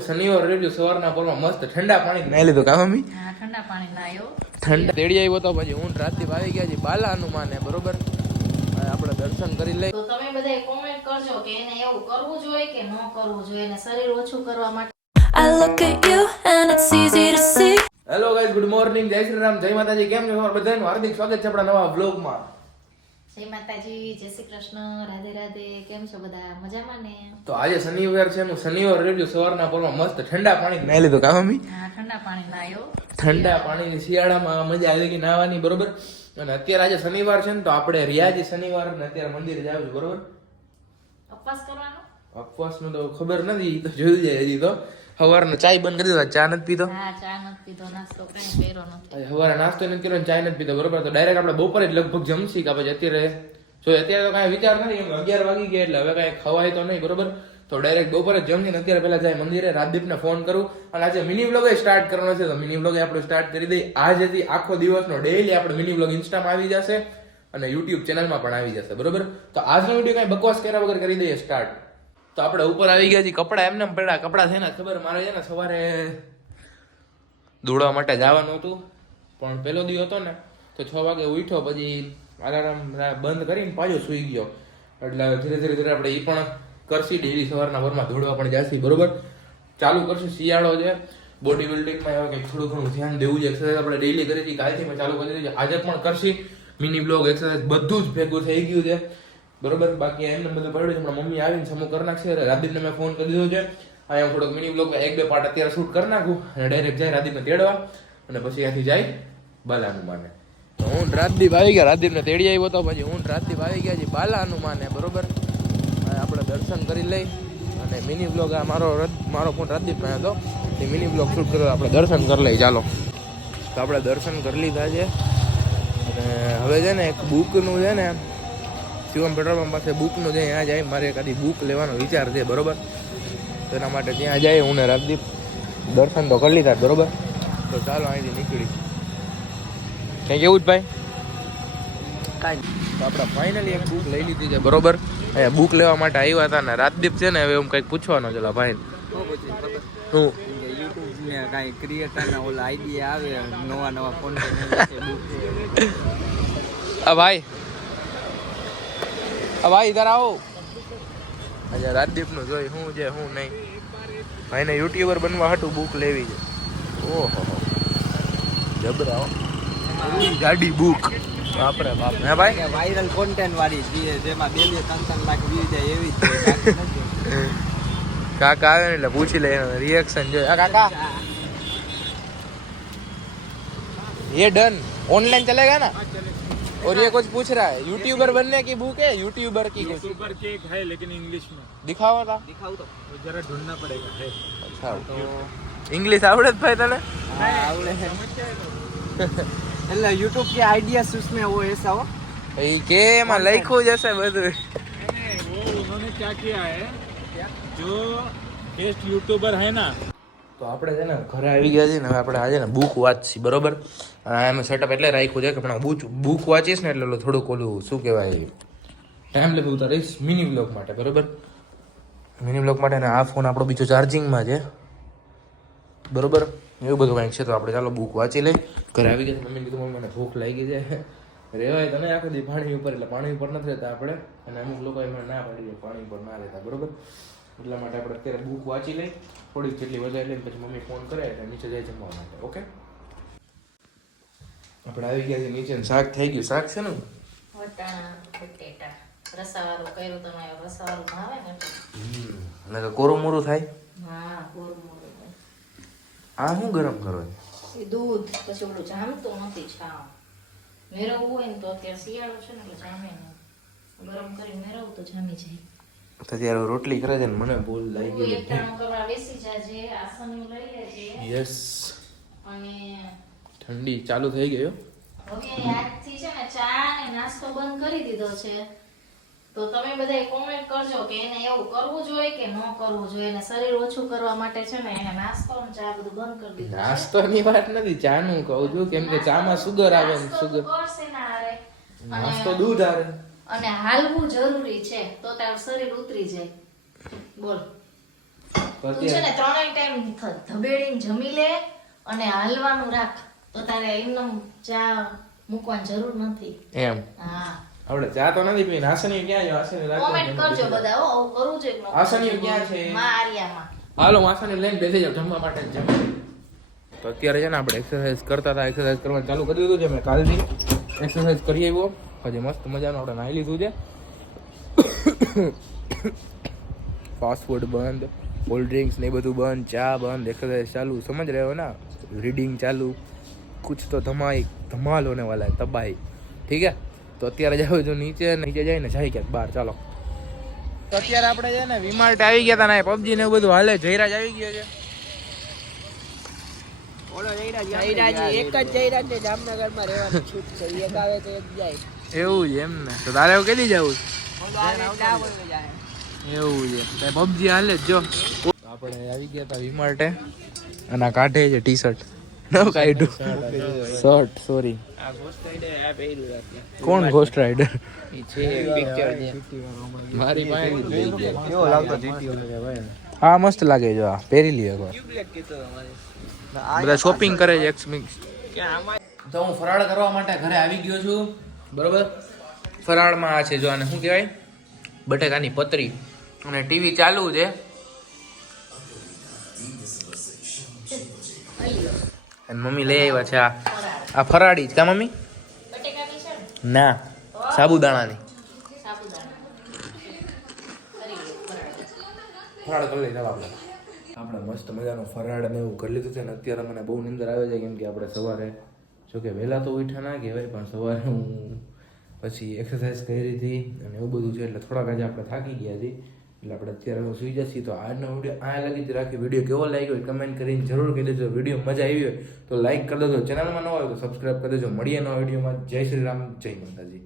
શનિવાર રેડ્યો સવારના પોરમાં મસ્ત ઠંડા પાણી નાઈ લીધું કા મમ્મી? હા ઠંડા પાણી નાયો ઠંડા. તેડી આવ્યો તો પછી હું રાતથી આવી ગયા છે બાલાનું માને બરોબર? આપણે દર્શન કરી લઈ તો તમે બધા કોમેન્ટ કરજો કે એને એવું કરવું જોઈએ કે ન કરવું જોઈએ એને શરીર ઓછું કરવા માટે. I look at you and it's easy to see. Hello guys good morning જય શ્રી રામ. જય માતાજી. કેમ છો? તમારા બધાનું હાર્દિક સ્વાગત છે આપણા નવા વ્લોગમાં જય માતાજી જય શ્રી કૃષ્ણ રાધે રાધે કેમ છો બધા? મજામાં ને? તો આજે શનિવાર છે નું શનિવાર રેડિયો સવારના પોરમાં મસ્ત ઠંડા પાણી નાઈ લીધું કા મમ્મી? હા ઠંડા પાણી નાયો. ઠંડા પાણી શિયાળામાં મજા આવી ગઈ નાહવાની બરોબર? અને અત્યારે આજે શનિવાર છે ને તો આપણે રિયાજી શનિવાર ને અત્યારે મંદિરે જાવ બરોબર? ઉપવાસ કરવાનો? અપવાસનું તો ખબર નથી તો જોયું જાય હજી તો. સવારનો ચાય બંધ કરી દીધો ચા નથી પીતો હા ચા નથી પીધો નાસ્તો કઈ પહેરો નથી. સવારે નાસ્તો નથી કર્યો ચાય નથી પીતો બરોબર? તો ડાયરેક્ટ આપણે બપોરે જ લગભગ જમશી કે પછી અત્યારે? જો અત્યારે તો કાંઈ વિચાર નથી એમ અગિયાર વાગી ગયા એટલે હવે કાંઈ ખવાય તો નહીં બરોબર? તો ડાયરેક્ટ બપોરે જ જમીને અત્યારે પહેલા જાય મંદિરે રાજદીપને ફોન કરું. અને આજે મિની વ્લોગ સ્ટાર્ટ કરવાનો છે તો મિની વ્લોગ આપણે સ્ટાર્ટ કરી દઈએ. આજથી આખો દિવસનો ડેઈલી આપણે મિની વ્લોગ ઇન્સ્ટામાં આવી જશે અને યુટ્યુબ ચેનલમાં પણ આવી જશે બરોબર? તો આજનો વીડિયો કાંઈ બકવાસ કર્યા વગર કરી દઈએ સ્ટાર્ટ તો આપણે ઉપર આવી ગયા છીએ. કપડા એમને એમ પડ્યા કપડા છે ને, ખબર મારે છે ને સવારે દોડવા માટે જવાનું હતું. પણ પેલો દી હતો ને, તો છ વાગે ઉઠ્યો, પછી અલાર્મ બંધ કરીને પાછો સુઈ ગયો. એટલે ધીરે ધીરે ધીરે આપણે એ પણ કરશી. ડેલી સવારના ભરમાં દોડવા પણ જશે, બરોબર? ચાલુ કરશું. શિયાળો છે. બોડી બિલ્ડિંગમાં એવા કંઈક થોડું ઘણું ધ્યાન દેવું છે. એક્સરસાઇઝ આપણે ડેલી કરી હતી કાલથી મેં ચાલુ કરી દીધી આજે પણ કરશી. મિની બ્લોગ એક્સરસાઇઝ બધું જ ભેગું થઈ ગયું છે. બરોબર? બાકી એમને બધું પડ્યું હમણાં મમ્મી આવીને સમૂહ કરી નાખશે. એટલે રાદીપને મેં ફોન કરી દીધો છે. અહીંયા થોડોક મિની બ્લોગ એક બે પાર્ટ અત્યારે શૂટ કરી નાખું અને ડાયરેક્ટ જાય રાદીપને તેડવા અને પછી અહીંથી જાય બાલાનું માને હું રાજદીપ આવી ગયા. રાદીપને તેડી આવ્યો તો પછી હું રાજદીપ આવી ગયા છે બાલાનું માને બરોબર આપણે દર્શન કરી લઈ અને મિની બ્લોગ આ મારો મારો ફોન રાજદીપ હતો. એ મિની બ્લોગ શૂટ કર્યો. આપણે દર્શન કરી લઈ. ચાલો. તો આપણે દર્શન કરી લીધા છે. અને હવે છે ને એક બુકનું છે ને શિવમ પેટ્રોલ પંપ પાસે બુકનું છે ત્યાં જાય મારે એકાદી બુક લેવાનો વિચાર છે બરોબર? તો એના માટે ત્યાં જાય હું ને રાજદીપ દર્શન તો કરી લીધા બરોબર? તો ચાલો અહીંથી નીકળી. કંઈ કેવું જ ભાઈ? કાંઈ તો આપણે ફાઇનલી એક બુક લઈ લીધી છે બરોબર? અહીંયા બુક લેવા માટે આવ્યા હતા ને રાજદીપ છે ને હવે એમ કંઈક પૂછવાનો છે ભાઈ હું? ને કાંઈ ક્રિએટર ના ઓલા આઈડિયા આવે નવા નવા કોન્ટેન્ટ આ ભાઈ ભાઈ ઇધર આવો આજે રાજદીપ નું જોઈ હું છે હું નહીં ભાઈને યુટ્યુબર બનવા હાટું બુક લેવી છે ઓહો જબરા હો. એવી ગાડી બુક બાપરે બાપ હે ભાઈ વાયરલ કોન્ટેન્ટ વાળી જે જેમાં બે બે ત્રણ ત્રણ લાખ વ્યૂ જાય એવી જ છે બાકી નથી. કાકા આવે ને એટલે પૂછી લે રિએક્શન જોઈએ આ કાકા ये डन ऑनलाइन चलेगा ना और ये कुछ पूछ रहा है यूट्यूबर बनने की बुक है यूट्यूबर की कुछ ऊपर केक है लेकिन इंग्लिश में दिखाओ था દેખાવું તો वो जरा ढूंढना पड़ेगा है અચ્છા તો ઇંગ્લિશ આવડે જ ભાઈ તને हाँ, आवड़े हैं એટલે યુટ્યુબ के आइडियाज उसमें वो ऐसा हो એ કે એમાં લખ્યું જ હશે બધું नहीं, वो उन्होंने क्या किया है जो बेस्ट यूट्यूबर है ना તો આપણે છે ને ઘરે આવી ગયા છીએ ને હવે આપણે આજે ને બુક વાંચશી બરોબર? એમ સેટઅપ એટલે રાખ્યું છે કે પણ બુક બુક વાંચીશ ને એટલે થોડુંક ઓલું શું કહેવાય ટાઈમ લેવું ઉતારીશ મિની બ્લોગ માટે, બરોબર? મિની બ્લોગ માટે ને આ ફોન આપણો બીજો ચાર્જિંગમાં છે, બરોબર? એવું બધું કંઈક છે, તો આપણે ચાલો બુક વાંચી લઈ ઘરે આવી ગયા મમ્મી કીધું મમ્મી મને ભૂખ લાગી છે. રેવાય તને આખો દી પાણી ઉપર, એટલે પાણી ઉપર નથી રહેતા આપણે. અને અમુક લોકો એમાં ના પાડી પાણી ઉપર ના રહેતા, બરોબર? એટલા માટે આપણે અત્યારે બુક વાંચી લઈ થોડીક જેટલી વધારે લઈને પછી મમ્મી ફોન કરે એટલે નીચે જાય જમવા માટે ઓકે આપણે આવી ગયા છે નીચે શાક થઈ ગયું. શાક છે ને? વટાણા બટેટા. રસાવાળું કર્યું તમે રસાવાળું ભાવે ને એટલે. કોરું મોરું થાય? હા ગોળ મોળું આ શું ગરમ કરો એ દૂધ પછી ઓલું જામતું નથી છાવ મેરવવું હોય ને તો અત્યારે શિયાળો છે ને એટલે જામે ગરમ કરી મેરવું તો જામી જાય. તો ત્યારે રોટલી કરે છે ને મને ભૂલ લાગી ગઈ એકટાણું કરવા બેસી જાજે આસનનું લઈ લેજે યસ અને ઠંડી ચાલુ થઈ ગયો હવે આજથી છે ને ચા ને નાસ્તો બંધ કરી દીધો છે. તો તમે બધા કોમેન્ટ કરજો કે એને એવું કરવું જોઈએ કે ન કરવું જોઈએ. એને શરીર ઓછું કરવા માટે છે ને એને નાસ્તો અને ચા બધું બંધ કરી દીધું નાસ્તો ની વાત નથી ચા નું કહું છું. કેમ કે ચામાં સુગર આવે ને સુગર. નાસ્તો દૂધ આવે અને હાલવું જરૂરી છે તો તારું શરીર ઉતરી જાય. બોલ. તો છે ને ત્રણેય ટાઈમ ધબેડીને જમી લે અને હાલવાનું રાખ. તો તારે એમને ચા મૂકવાની જરૂર નથી. એમ. હા. આપણે ચા તો નથી પીને આસની ક્યાં છે? આસની કોમેન્ટ કરજો બધા હો આવું કરવું છે કે ન ક્યાં છે? માં આર્યામાં. હાલો આસની લઈને બેસી જાવ જમવા માટે જ જમવા. તો અત્યારે છે ને આપણે એક્સરસાઇઝ કરતા હતા એક્સરસાઇઝ કરવાનું ચાલુ કરી દીધું છે મેં કાલથી એક્સરસાઇઝ કરી આવ્યો. હજી મસ્ત મજાનું આપણે નાહી લીધું છે. ફાસ્ટફૂડ બંધ કોલ્ડ ડ્રિંક્સ ને બધું બંધ, ચા બંધ એક્સરસાઇઝ ચાલુ, સમજ રહ્યો ના? રીડિંગ ચાલુ, કુછ તો ધમાઈ ધમાલ હોને વાલા હે તબાહી. ઠીક હે? તો અત્યારે જાવ જો નીચે નીચે જઈને જાય ક્યાંક બહાર, ચાલો. તો અત્યારે આપણે છે ને વિમાર્ટ આવી ગયા હતા ને પબજી ને એવું બધું હાલે, જયરાજ આવી ગયો છે. જયરાજ એક જ જયરાજ ને જામનગરમાં રહેવાનું છૂટ છે. એક આવે તો એક જાય. એવું છે એમ ને. તો તારે એવું કદી જવું તો એવું છે પબજી હાલે જ આપણે આવી ગયા હતા વિમાર્ટે. અને આ કાઢે છે ટી શર્ટ ન કાઢ્યું શર્ટ સોરી કોણ ઘોસ્ટ રાઇડર મારી પાસે લઈ ગયા. કેવો લાગતો હા મસ્ત લાગે જો આ. પહેરી એકવાર. બધા શોપિંગ કરે છે એક્સ મિક્સ તો હું ફરાળ કરવા માટે ઘરે આવી ગયો છું. બરોબર? ફરાળમાં આ છે જો આને શું કહેવાય? બટેકાની પતરી. અને ટીવી ચાલુ છે. અને મમ્મી લઈ આવ્યા છે આ આ ફરાળી કા મમ્મી? ને, સાબુદાણાની. ફરાળી. કરી લઈ આપણે મસ્ત મજાનો ફરાળ ને એવું કરી લીધું છે ને, અત્યારે મને બહુ નિંદર આવે છે કેમ કે આપણે સવારે જો કે વહેલા તો ઉઠ્યા ના કહેવાય, પણ સવારે હું પછી એક્સરસાઇઝ કરી હતી અને એવું બધું છે, એટલે થોડાક આજે આપણે થાકી ગયા છીએ. એટલે આપણે અત્યારે હું સુઈ જઈએ તો આજનો વીડિયો આ લગી જ રાખી વીડિયો કેવો લાગ્યો હોય કમેન્ટ કરીને જરૂર કહી દેજો. વીડિયો મજા આવી હોય તો લાઈક કરી દેજો. ચેનલમાં ન હોય તો સબસ્ક્રાઈબ કરી દેજો. મળીએ નવા વિડીયોમાં. જય શ્રી રામ, જય માતાજી.